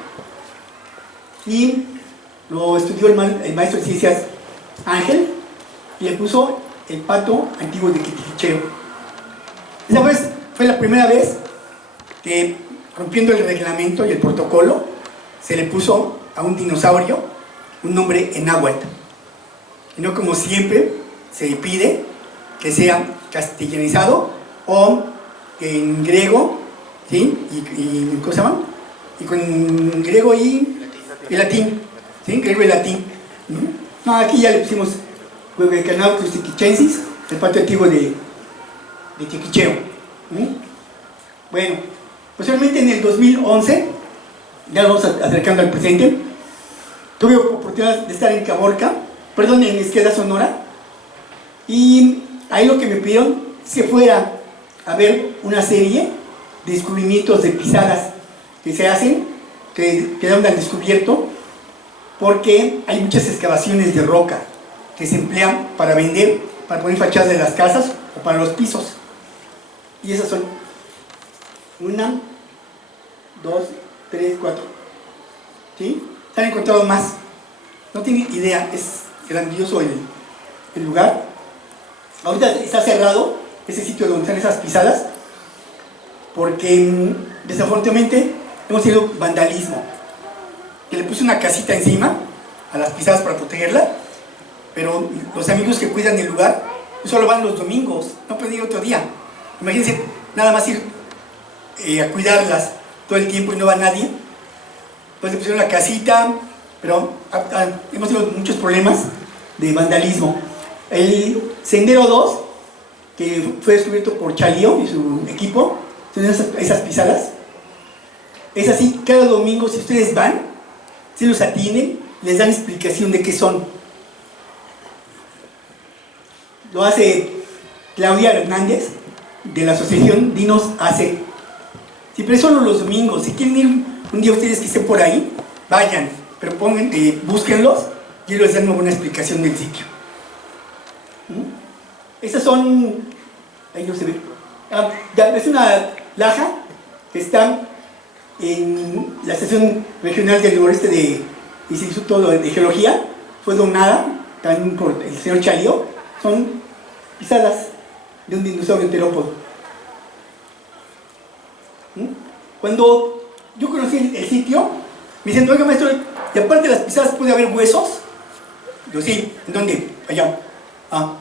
y lo estudió el maestro de ciencias Ángel, y le puso el pato antiguo de Quitiquicheo. Esa vez fue la primera vez que, rompiendo el reglamento y el protocolo, se le puso a un dinosaurio un nombre en náhuatl, y no como siempre se pide que sea castellanizado o en griego, ¿sí? ¿Cómo se llama? Y con griego y latín, ¿sí? Griego y latín. No, aquí ya le pusimos Huehuecanautus tiquichensis, el pato antiguo de Tiquicheo. Bueno, posteriormente en el 2011, ya nos vamos acercando al presente, tuve oportunidad de estar en Caborca, en Esqueda, Sonora, y ahí lo que me pidieron es que fuera a ver una serie de descubrimientos de pisadas que se hacen, que quedaron al descubierto, porque hay muchas excavaciones de roca que se emplean para vender, para poner fachadas de las casas o para los pisos. Y esas son 1, 2, 3, 4. ¿Sí? Se han encontrado más. No tienen idea, es grandioso el lugar. Ahorita está cerrado ese sitio donde están esas pisadas, porque desafortunadamente hemos tenido vandalismo. Que le puse una casita encima a las pisadas para protegerla, pero los amigos que cuidan el lugar solo van los domingos, no pueden ir otro día. Imagínense, nada más ir a cuidarlas todo el tiempo y no va nadie. Entonces le pusieron la casita, pero hemos tenido muchos problemas de vandalismo. El sendero 2 que fue descubierto por Chalío y su equipo, son esas pisadas. Es así, cada domingo, si ustedes van, si los atienden, les dan explicación de qué son. Lo hace Claudia Hernández, de la asociación Dinos AC. Sí, pero solo los domingos. Si quieren ir un día ustedes que estén por ahí, vayan, pero búsquenlos y ellos les dan una buena explicación del sitio. Estas son, ahí no se ve, es una laja que está en la estación regional del noreste del Instituto de Geología. Fue donada también por el señor Chalío. Son pisadas de un dinosaurio terópodo. Cuando yo conocí el sitio, me dicen, oiga maestro, y aparte de las pisadas puede haber huesos. Yo, sí, ¿en dónde? Allá. Ah,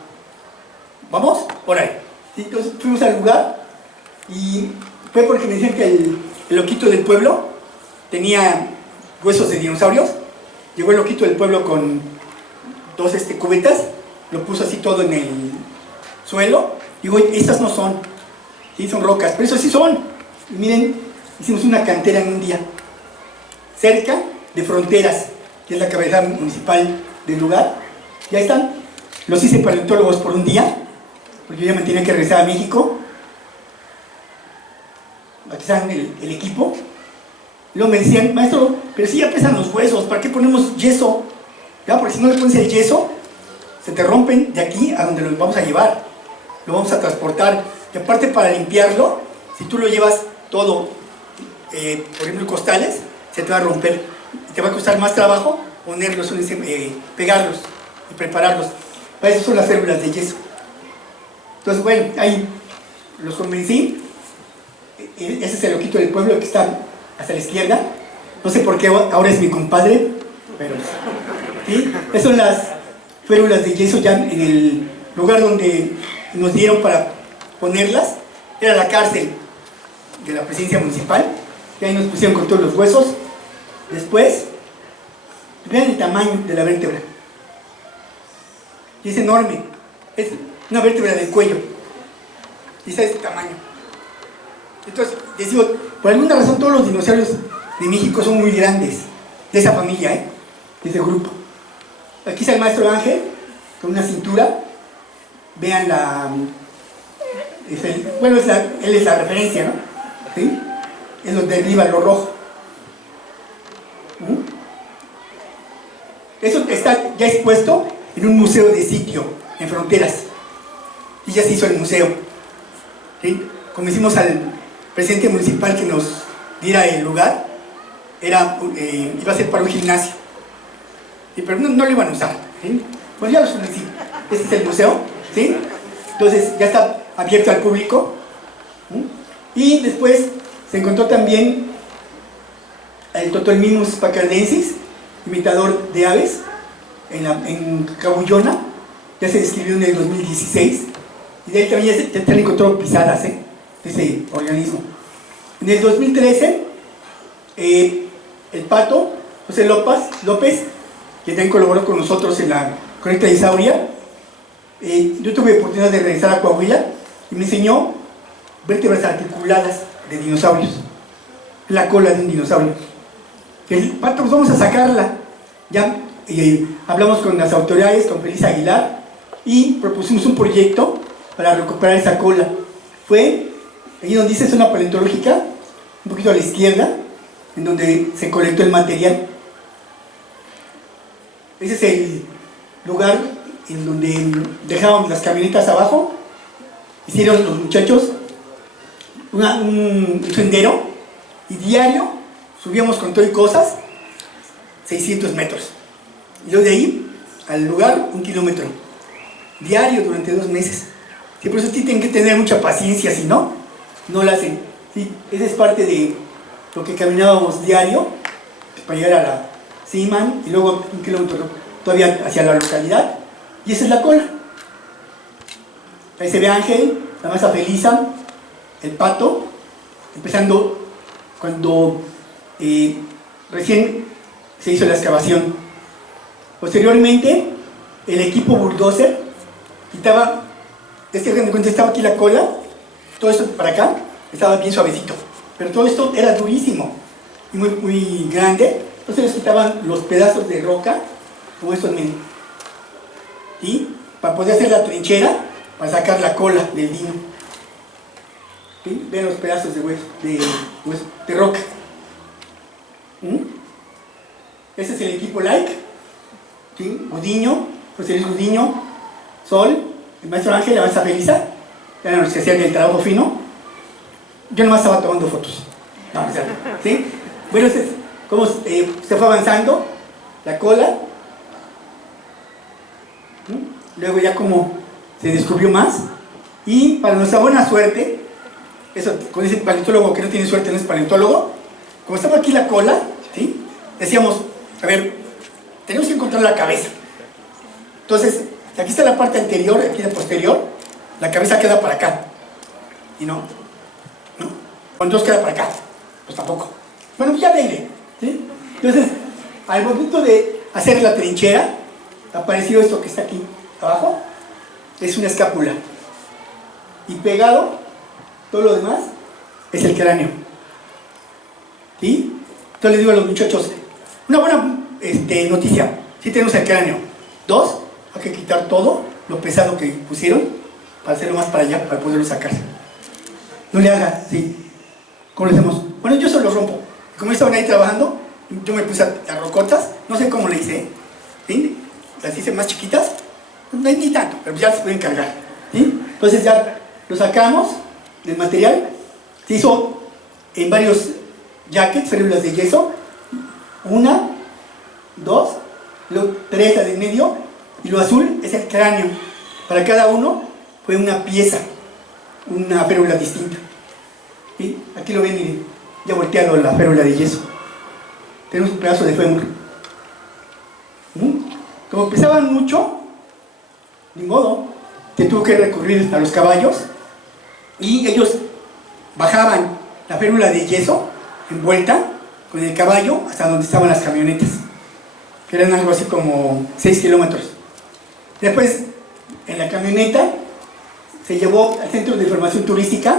¿vamos? Órale. Sí, entonces fuimos al lugar y fue porque me decían que el loquito del pueblo tenía huesos de dinosaurios. Llegó el loquito del pueblo con dos cubetas, lo puso así todo en el suelo. Digo, estas no son, sí, son rocas, pero esas sí son. Y miren, hicimos una cantera en un día, cerca de Fronteras, que es la cabecera municipal del lugar. Ya están. Los hice paleontólogos por un día, porque yo ya me tenía que regresar a México. Aquí están el equipo. Luego me decían, maestro, pero si ya pesan los huesos, ¿para qué ponemos yeso? ¿Ya? Porque si no le pones el yeso, se te rompen de aquí a donde los vamos a llevar. Lo vamos a transportar. Y aparte, para limpiarlo, si tú lo llevas todo, por ejemplo, costales, se te va a romper. Y te va a costar más trabajo ponerlos, pegarlos y prepararlos. Para eso son las células de yeso. Entonces, bueno, ahí los convencí. Ese es el loquito del pueblo que está hasta la izquierda. No sé por qué ahora es mi compadre, pero ¿sí? Esas son las férulas de yeso ya en el lugar donde nos dieron para ponerlas. Era la cárcel de la presidencia municipal. Y ahí nos pusieron con todos los huesos. Después, vean el tamaño de la vértebra. Y es enorme. Es una vértebra del cuello. Y está de este tamaño. Entonces, les digo, por alguna razón todos los dinosaurios de México son muy grandes. De esa familia, de ese grupo. Aquí está el maestro Ángel, con una cintura. Vean la... él es la referencia, ¿no? ¿Sí? Es lo de arriba, lo rojo. Eso está ya expuesto en un museo de sitio, en Fronteras. Y ya se hizo el museo. ¿Sí? Como hicimos al presidente municipal que nos diera el lugar, iba a ser para un gimnasio. ¿Sí? Pero no lo iban a usar. ¿Sí? Pues ya lo solicité. Este es el museo. ¿Sí? Entonces ya está abierto al público. Y después se encontró también el Totormimus pacardensis, imitador de aves, en Cabullona. Ya se describió en el 2016. Y de ahí también ya se han encontrado pisadas de ese organismo. En el 2013, el pato José López, que también colaboró con nosotros en la Colecta de Isauria, yo tuve oportunidad de regresar a Coahuila y me enseñó vértebras articuladas de dinosaurios, la cola de un dinosaurio. El pato, pues vamos a sacarla. Ya hablamos con las autoridades, con Feliz Aguilar, y propusimos un proyecto para recuperar esa cola. Fue ahí donde dice zona paleontológica, un poquito a la izquierda, en donde se colectó el material. Ese es el lugar en donde dejábamos las camionetas abajo. Hicieron los muchachos un sendero y diario subíamos con todo y cosas 600 metros. Y luego de ahí al lugar 1 kilómetro. Diario durante 2 meses. Sí, por eso tienen que tener mucha paciencia, si no, no lo hacen. Sí, esa es parte de lo que caminábamos diario para llegar a la Seaman y luego 1 kilómetro todavía hacia la localidad. Y esa es la cola. Ahí se ve Ángel, la masa Felisa, el pato, empezando cuando recién se hizo la excavación. Posteriormente, el equipo bulldozer quitaba Es que de cuenta estaba aquí la cola, todo esto para acá estaba bien suavecito, pero todo esto era durísimo y muy grande. Entonces les quitaban los pedazos de roca, como estos, miren, ¿sí? Para poder hacer la trinchera, para sacar la cola del vino. ¿Sí? Vean los pedazos de hueso, de roca. Este es el equipo Like, ¿sí? Gudiño, José Luis Gudiño, Sol, el maestro Ángel, la maestra Felisa, eran los que hacían el trabajo fino. Yo nomás estaba tomando fotos. No, ¿sí? Bueno, este es cómo se fue avanzando la cola. Luego ya como se descubrió más. Y para nuestra buena suerte, eso, con ese paleontólogo que no tiene suerte no es paleontólogo, como estaba aquí la cola, ¿sí? Decíamos, a ver, tenemos que encontrar la cabeza. Entonces, aquí está la parte anterior, aquí la posterior, la cabeza queda para acá. Y no. ¿Cuántos queda para acá? Pues tampoco. Bueno, pues ya venga, ¿sí? Entonces, al momento de hacer la trinchera, apareció esto que está aquí abajo, es una escápula. Y pegado, todo lo demás, es el cráneo. ¿Sí? Entonces les digo a los muchachos, una buena noticia, sí tenemos el cráneo. 2, hay que quitar todo lo pesado que pusieron para hacerlo más para allá, para poderlo sacar. No le hagas, ¿sí? ¿Cómo lo hacemos? Bueno, yo se lo rompo. Como estaban ahí trabajando, yo me puse las rocotas, no sé cómo le hice, ¿sí? Las hice más chiquitas, no hay ni tanto, pero ya se pueden cargar, ¿sí? Entonces ya lo sacamos del material, se hizo en varios jackets, férula de yeso, 1, 2, 3 las de en medio, y lo azul es el cráneo. Para cada uno fue una pieza, una férula distinta. ¿Sí? Aquí lo ven, miren, ya volteado la férula de yeso. Tenemos un pedazo de fémur. Como pesaban mucho, ni modo, que tuvo que recurrir a los caballos y ellos bajaban la férula de yeso envuelta con el caballo hasta donde estaban las camionetas, que eran algo así como 6 kilómetros. Después, en la camioneta, se llevó al Centro de Información Turística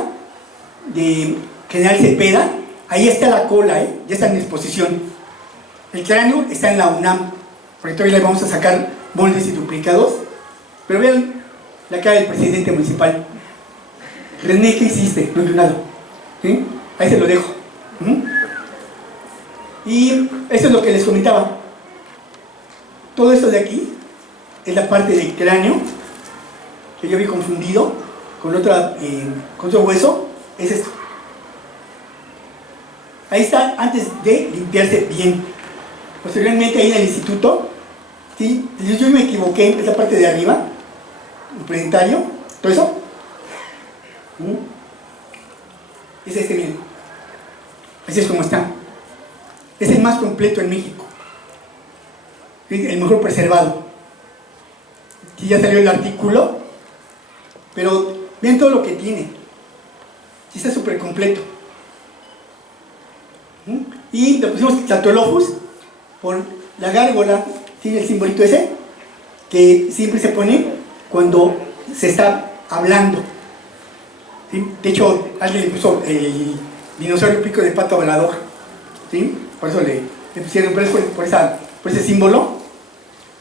de General Cepeda. Ahí está la cola, ya está en exposición. El cráneo está en la UNAM, porque todavía le vamos a sacar moldes y duplicados. Pero vean la cara del presidente municipal. René, ¿qué hiciste? No, nada. ¿Sí? Ahí se lo dejo. Y eso es lo que les comentaba. Todo esto de aquí es la parte del cráneo que yo vi confundido con otro hueso. Es esto. Ahí está antes de limpiarse bien. Posteriormente ahí en el instituto, ¿sí? Yo me equivoqué en esa parte de arriba, el planetario, todo eso. Es este, miren. Así es como está. Es el más completo en México. El mejor preservado. Sí, ya salió el artículo, pero ven todo lo que tiene. Sí, está súper completo. Y le pusimos Tlatolophus por la gárgola, ¿sí? El simbolito ese, que siempre se pone cuando se está hablando. ¿Sí? De hecho, alguien le puso el dinosaurio pico de pato volador, ¿sí? Por eso le pusieron por ese símbolo.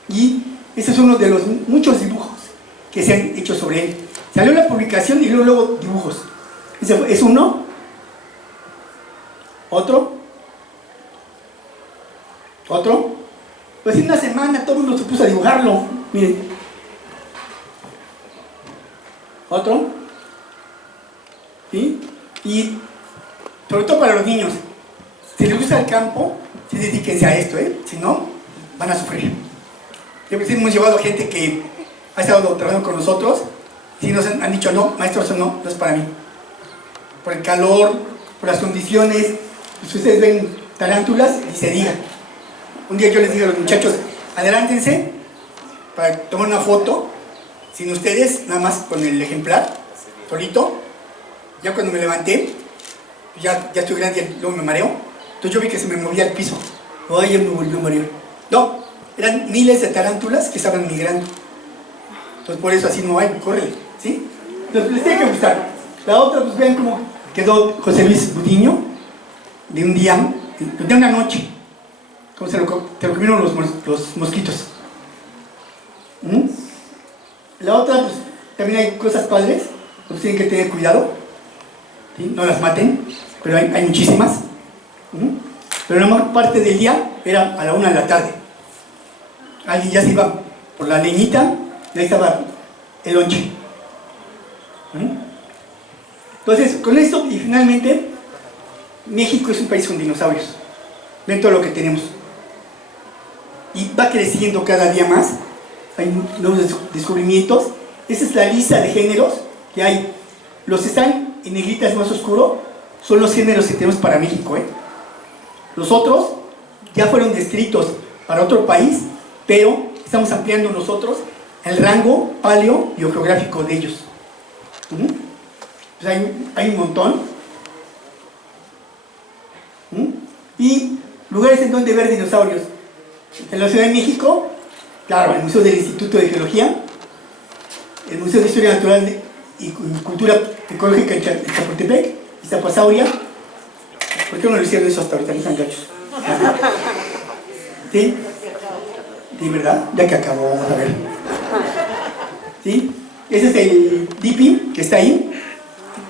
Y ese es uno de los muchos dibujos que se han hecho sobre él. Salió la publicación y luego dibujos. Ese es uno, otro, pues en una semana todo el mundo se puso a dibujarlo. Miren, otro, ¿sí? Y sobre todo para los niños, si les gusta el campo, sí, dedíquense a esto, si no, van a sufrir. Hemos llevado gente que ha estado trabajando con nosotros y si nos han dicho, no, maestro, eso no es para mí. Por el calor, por las condiciones, pues ustedes ven tarántulas y se diga. Un día yo les digo a los muchachos, adelántense para tomar una foto, sin ustedes, nada más con el ejemplar, solito. Ya cuando me levanté, ya estoy grande y luego me mareo. Entonces yo vi que se me movía el piso. Ay, ya me volvió a marear. No, eran miles de tarántulas que estaban migrando. Entonces por eso así no hay, córrele, ¿sí? Les tiene que gustar. La otra, pues vean cómo quedó José Luis Budiño de un día, de una noche. Cómo se lo comieron los mosquitos. La otra, pues también hay cosas padres, pues tienen que tener cuidado, ¿sí? No las maten, pero hay muchísimas. Pero la mayor parte del día era a la 1 de la tarde. Alguien ya se iba por la leñita y ahí estaba el lonche. Entonces, con esto, y finalmente, México es un país con dinosaurios. Ven todo lo que tenemos. Y va creciendo cada día más. Hay nuevos descubrimientos. Esa es la lista de géneros que hay. Los que están en negritas más oscuro son los géneros que tenemos para México, ¿eh? Los otros ya fueron descritos para otro país, pero estamos ampliando nosotros el rango paleobiogeográfico de ellos. Pues hay un montón. Y lugares en donde ver dinosaurios. En la Ciudad de México, claro, el Museo del Instituto de Geología, el Museo de Historia Natural y Cultura Ecológica de Chapultepec, Iztapasauria. ¿Por qué no lo hicieron eso hasta ahorita? No están gachos. ¿Sí? ¿Sí, verdad? Ya que acabó, vamos a ver. ¿Sí? Ese es el DIPI que está ahí.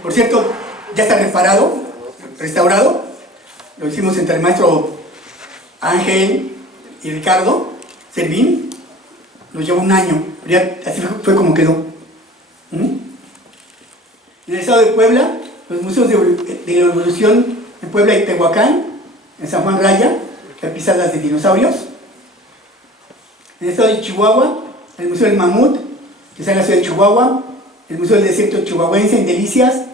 Por cierto, ya está reparado, restaurado. Lo hicimos entre el maestro Ángel y Ricardo Servín. Nos llevó un año. Ya así fue como quedó. En el estado de Puebla, los museos de la evolución en Puebla y Tehuacán, en San Juan Raya, las pisadas de dinosaurios. En el estado de Chihuahua, el Museo del Mamut, que está en la ciudad de Chihuahua, el Museo del Desierto Chihuahuense en Delicias,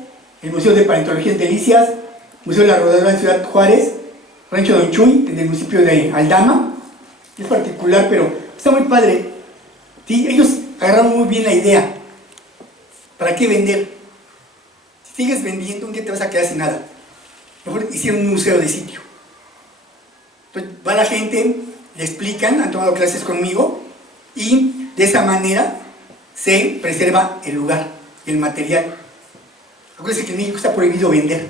el Museo de Paleontología en Delicias, Museo de la Rodadera en Ciudad Juárez, Rancho Don Chuy, en el municipio de Aldama. Es particular, pero está muy padre. ¿Sí? Ellos agarraron muy bien la idea. ¿Para qué vender? Si sigues vendiendo, un día te vas a quedar sin nada. Mejor hicieron un museo de sitio. Entonces va la gente, le explican, han tomado clases conmigo, y de esa manera se preserva el lugar, el material. Acuérdense que en México está prohibido vender.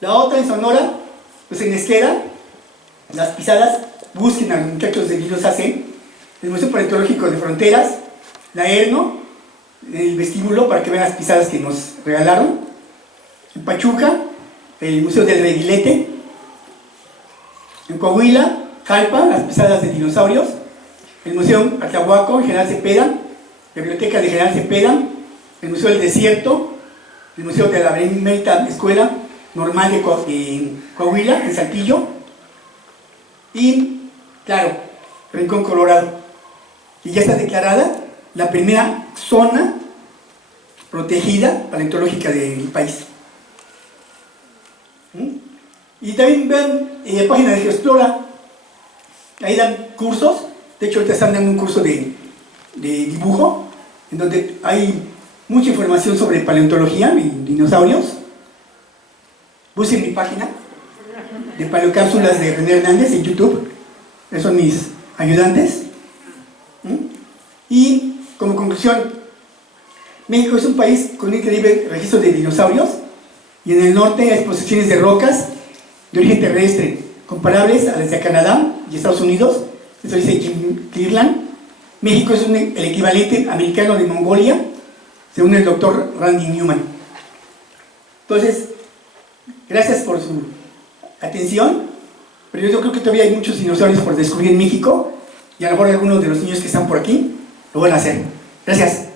La otra en Sonora, pues en Esqueda, las pisadas, busquen a los muchachos de Vilos AC, el Museo Paleontológico de Fronteras, la ERNO, el vestíbulo para que vean las pisadas que nos regalaron. En Pachuca, el Museo del Reguilete. En Coahuila, Jalpa, las pisadas de dinosaurios. El Museo Atlahuaco, General Cepeda. La Biblioteca de General Cepeda. El Museo del Desierto. El Museo de la Benemérita Escuela Normal de Coahuila, en Saltillo. Y, claro, Rincón Colorado. Y ya está declarada la primera zona protegida paleontológica del país. Y también vean la página de Geoexplora. Ahí dan cursos. De hecho, ahorita están dando un curso de dibujo, en donde hay mucha información sobre paleontología y dinosaurios. Busquen mi página de Paleocápsulas de René Hernández en YouTube. Esos son mis ayudantes. Y como conclusión, México es un país con un increíble registro de dinosaurios, y en el norte hay exposiciones de rocas de origen terrestre comparables a las de Canadá y Estados Unidos. Eso dice Jim Clearland. México es el equivalente americano de Mongolia, según el doctor Randy Newman. Entonces, gracias por su atención, pero yo creo que todavía hay muchos dinosaurios por descubrir en México, y a lo mejor algunos de los niños que están por aquí lo van a hacer. Gracias.